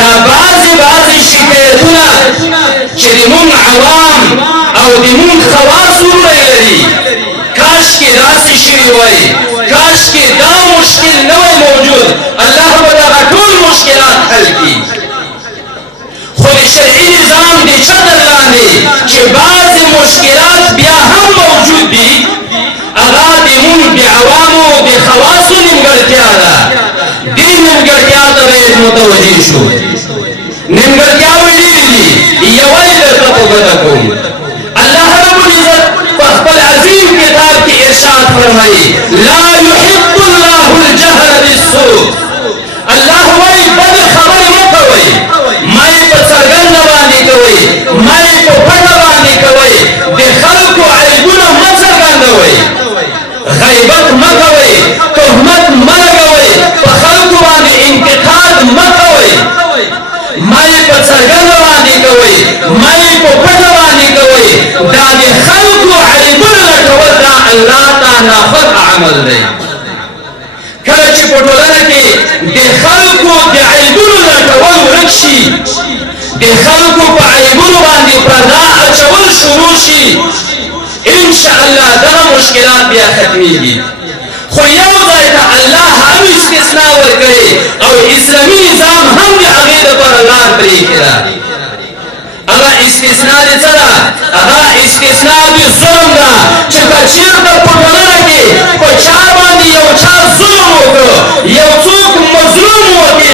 دا بعضی شکایتونه چې د مونږ عوام او د مونږ خواص ومني لري کاشکې داسې شوي وای کاشکې دا مشکل نه وای موجود الله به دغه ټول مشکلات حل کړي خو د شرعي نظام د چتر لاندې چې بعضې مشکلات بیا هم موجود دي هغه د مونږ د عوامو د خواصو نیمګړتیا ده دې نیمګړتیا ته باید متوجه شو نیمګړتیاوې ډېرې دي یوه یې درته په ګوته کوم الله رب العزت په خپل عظیم کتاب کې ارشاد فرمایي لا يحب الله الجهر بالسوء الله وایي بدې خبرې مه کوئ ما یې په څرګنده باندې کوئ ما یې په پټه باندې کوئ د خلکو عیبونه مه څرګندوئ غیبت مه کوئ تهمت مه لګوئ په خلکو باندې انتقاد مه کوئ ما یې په څرګنده باندې کوئ ما یې په پټه باندې کوئ دا د خلکو عیبونه لټول دا الله ته ناخوښ عمل دی کله چې په ټولنه کې د خلکو د عیبونو لټول ورک شي د خلکو په عیبونو باندې پرده اچول شروع شي انشاءالله دغه مشکلات بیا ختمیږي خو یو ځای ته الله هم استثناء ورکړي او اسلامي نظام هم د هغې دپاره لار پرېښې ده هغه استثناء د څه ده هغه استثناء